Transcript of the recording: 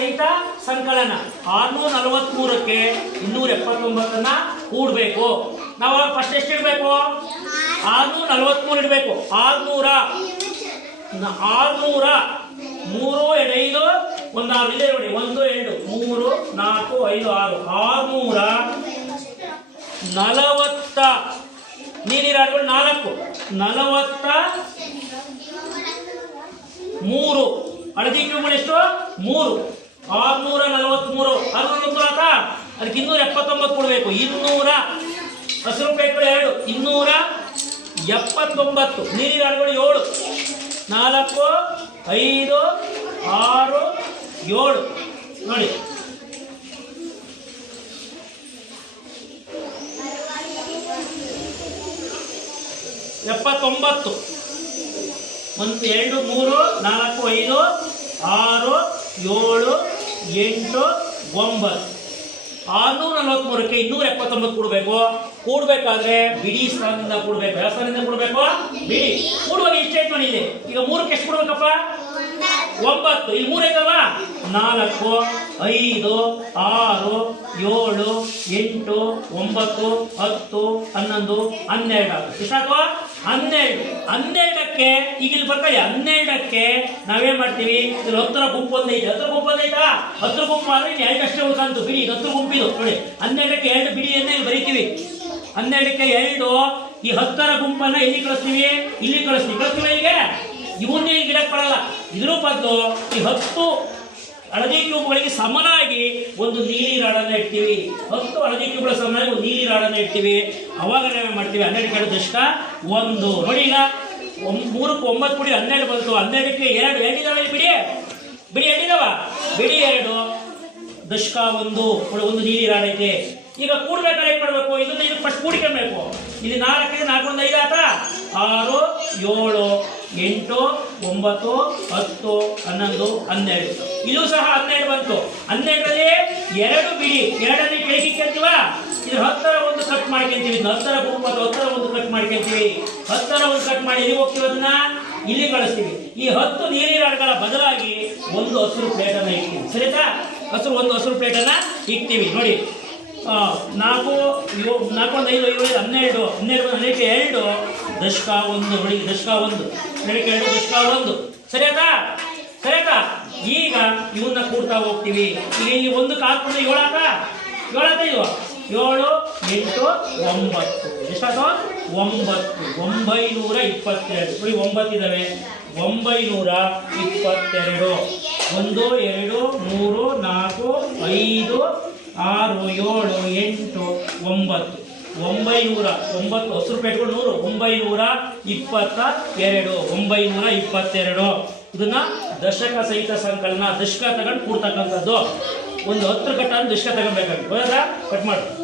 ಸಹಿತ ಸಂಕಲನ. ಆರ್ನೂರ ನಲವತ್ಮೂರಕ್ಕೆ ಇನ್ನೂರ ಎಪ್ಪತ್ತೊಂಬತ್ತನ್ನ ಕೂಡಬೇಕು ನಾವು ಫಸ್ಟ್ ಎಷ್ಟು ಇಡಬೇಕು? ಆರ್ನೂರ ನಲವತ್ಮೂರು ಇಡಬೇಕು. ಆರ್ನೂರ. ಆರ್ನೂರ ಮೂರು, ಎರಡು, ಐದು, ಒಂದು, ಆರು. ಇದೆ ನೋಡಿ, ಒಂದು, ಎರಡು, ಮೂರು, ನಾಲ್ಕು, ಐದು, ಆರು. ಆರ್ನೂರ ನಲವತ್ತ. ನೀರಿರಾಟಗಳು ನಾಲ್ಕು. ನಲವತ್ತ ಮೂರು. ಹಳದಿ ಕ್ಯೂಬ್ ಎಷ್ಟು? ಮೂರು. ಆರ್ನೂರ ನಲವತ್ಮೂರು ಆರ್ನೂರ ಅದಕ್ಕೆ ಇನ್ನೂರ ಎಪ್ಪತ್ತೊಂಬತ್ತು ಕೊಡಬೇಕು. ಇನ್ನೂರ, ಹಸಿರು ರೂಪಾಯಿಗಳು ಎರಡು. ಇನ್ನೂರ ಎಪ್ಪತ್ತೊಂಬತ್ತು. ನೀರಿರಾಟಗಳು ಏಳು. ನಾಲ್ಕು, ಐದು, ಆರು, ಏಳು. ನೋಡಿ. ಎಪ್ಪತ್ತೊಂಬತ್ತು. ಒಂದು, ಎರಡು, ಮೂರು, ನಾಲ್ಕು, ಐದು, ಆರು, ಏಳು ಎಂಟು ಒಂಬತ್ತು. ಆರ್ನೂರ ನಲವತ್ಮೂರಕ್ಕೆ ಇನ್ನೂರ ಎಪ್ಪತ್ತೊಂಬತ್ತು ಕೊಡಬೇಕು. ಕೂಡಬೇಕಾದ್ರೆ ಬಿಡಿ ಸ್ಥಾನದಿಂದ ಕೊಡಬೇಕು. ಯಾವ ಸ್ಥಾನದಿಂದ ಕೊಡಬೇಕು? ಬಿಡಿ. ಕೂಡುವಾಗ ಇಷ್ಟೇ ನೋಡಿ ಇಲ್ಲಿ ಈಗ ಮೂರಕ್ಕೆ ಎಷ್ಟು ಕೊಡ್ಬೇಕಪ್ಪ? ಒಂಬತ್ತು. ಈ ಮೂರು ಐತಲ್ವಾ ನಾಲ್ಕು ಐದು, ಆರು, ಏಳು, ಎಂಟು, ಒಂಬತ್ತು, ಹತ್ತು, ಹನ್ನೊಂದು, ಹನ್ನೆರಡು ಸಾಕು ಹನ್ನೆರಡು. ಹನ್ನೆರಡಕ್ಕೆ, ಈಗ ಇಲ್ಲಿ ಬರ್ತಾ ಇದೆ ಹನ್ನೆರಡಕ್ಕೆ ನಾವೇನ್ ಮಾಡ್ತೀವಿ? ಇಲ್ಲಿ ಹತ್ತರ ಗುಂಪು ಒಂದೈತೆ ಹತ್ರ ಗುಂಪು ಒಂದೇ ಇದೆ? ಹತ್ತರ ಗುಂಪು ಆದ್ರೆ ಇನ್ನು ಎರಡು ಅಷ್ಟೇ ಉಳ್ಕಂತು ಬಿಡಿ, ಇದು ಹತ್ತರ ಗುಂಪಿದು ನೋಡಿ, ಹನ್ನೆರಡಕ್ಕೆ ಎರಡು ಬಿಡಿಯನ್ನ ಇಲ್ಲಿ ಬರಿತೀವಿ. ಹನ್ನೆರಡಕ್ಕೆ ಎರಡು. ಈ ಹತ್ತರ ಗುಂಪನ್ನ ಎಲ್ಲಿ ಕಳಿಸ್ತೀವಿ? ಇಲ್ಲಿ ಕಳಿಸ್ತೀವಿ. ಕಳಿಸ್ತೀವಿ ಇಲ್ಲಿಗೆ ಇವನ್ನೇ ಗಿಡಕ್ಕೆ ಬರಲ್ಲ. ಇದ್ರ ಬದಲು ಈ ಹತ್ತು ಹಳದಿ ಕ್ಯೂಬ್ಗಳಿಗೆ ಸಮನಾಗಿ ಒಂದು ನೀಲಿ ರಾಡನ್ನು ಇಡ್ತೀವಿ. ಹತ್ತು ಹಳದಿ ಕ್ಯೂಬ್ಗಳ ಸಮನಾಗಿ ಒಂದು ನೀಲಿ ರಾಡನ್ನು ಇಡ್ತೀವಿ. ಅವಾಗ ನಾವೇನು ಮಾಡ್ತೀವಿ? ಹನ್ನೆರಡು ಕಡೆ ದಶಕ, ಒಂದು ನೋಡಿ ಈಗ ಮೂರಕ್ಕೆ ಒಂಬತ್ತು ಬಿಡಿ ಹನ್ನೆರಡು ಬಂತು. ಹನ್ನೆರಡಕ್ಕೆ ಎರಡು ಎಲ್ಲಿದ್ದಾವೆ ಬಿಡಿ? ಬಿಡಿ ಎಲ್ಲಿದ್ದಾವ ಬಿಡಿ ಎರಡು. ದಶಕ ಒಂದು ಒಂದು ನೀಲಿ ರಾಡ್ ಈಗ ಕೂಡ್ಬೇಕಾದ್ರೆ ಏನು ಮಾಡಬೇಕು? ಇದನ್ನ ಇದು ಫಸ್ಟ್ ಕೂಡಿಕೊಳ್ಬೇಕು ಇಲ್ಲಿ ನಾಲ್ಕಿದೆ ನಾಲ್ಕು ಒಂದು ಐದು ಆತ? ಆರು, ಏಳು. ಎಂಟು, ಒಂಬತ್ತು, ಹತ್ತು, ಹನ್ನೊಂದು, ಹನ್ನೆರಡು. ಇದು ಸಹ ಹನ್ನೆರಡು ಬಂತು. ಹನ್ನೆರಡರಲ್ಲಿ ಎರಡು ಬಿಡಿ. ಎರಡರಲ್ಲಿ ಕೆಳಗಿಕ್ಕಂತೀವ ಇದು ಹತ್ತರ ಒಂದು ಕಟ್ ಮಾಡ್ಕೊಂತೀವಿ ಹತ್ತರ ಅಥವಾ ಹತ್ತರ ಒಂದು ಕಟ್ ಮಾಡ್ಕೊಂತೀವಿ ಹತ್ತರ ಒಂದು ಕಟ್ ಮಾಡಿ ಎಲ್ಲಿ ಹೋಗ್ತೀವಿ ಅದನ್ನ? ಇಲ್ಲಿ ಕಳಿಸ್ತೀವಿ. ಈ ಹತ್ತು ನೀಲಿ ರಾಡ್ಗಳ ಬದಲಾಗಿ ಒಂದು ಹಸಿರು ಪ್ಲೇಟನ್ನು ಇಡ್ತೀವಿ ಸರಿತಾ? ಹಸಿರು ಒಂದು ಹಸಿರು ಪ್ಲೇಟನ್ನು ಇಕ್ತೀವಿ ನೋಡಿ. ನಾಲ್ಕು ಯೋ ನಾಲ್ಕು ಒಂದು ಐದು ಐದು ಹನ್ನೆರಡು ಹನ್ನೆರಡು ಹನ್ನೆರಡು ಎರಡು. ದಶಕ ಒಂದು ಹೊಳಿಗೆ ದಶಕ ಒಂದು. ಹನ್ನೆರಡು ಎರಡು, ದಶಕ ಒಂದು. ಸರಿಯಾತಾ ಸರಿಯಾತಾ ಈಗ ಇವನ್ನ ಕೂಡ್ತಾ ಹೋಗ್ತೀವಿ. ಈಗ ಇಲ್ಲಿ ಒಂದು ಹಾಕೊಂಡು ಏಳಾತ ಏಳಾತ ಇವ? ಏಳು, ಎಂಟು, ಒಂಬತ್ತು. ಎಷ್ಟಾಯ್ತು ಒಂಬತ್ತು. ಒಂಬೈನೂರ ಇಪ್ಪತ್ತೆರಡು. ನೋಡಿ ಒಂಬತ್ತಿದ್ದಾವೆ ಒಂಬೈನೂರ ಇಪ್ಪತ್ತೆರಡು. ಒಂದು, ಎರಡು, ಮೂರು, ನಾಲ್ಕು, ಐದು ಆರು, ಏಳು, ಎಂಟು, ಒಂಬತ್ತು. ಒಂಬೈನೂರ ಒಂಬತ್ತು, ಹಸಿರು ಪೇಟ್ಗಳು ನೂರು, ಒಂಬೈನೂರ ಇಪ್ಪತ್ತ ಎರಡು, ಒಂಬೈನೂರ ಇಪ್ಪತ್ತೆರಡು. ಇದನ್ನ ದಶಕ ಸಹಿತ ಸಂಕಲನ, ದಶಕ ತಗೊಂಡು ಕೂಡ್ತಕ್ಕಂಥದ್ದು ಒಂದು ಹತ್ತು ಕಟ್ಟ ದಶಕ ತಗೊಬೇಕಾಗಿ ಹೋದ ಕಟ್ ಮಾಡು.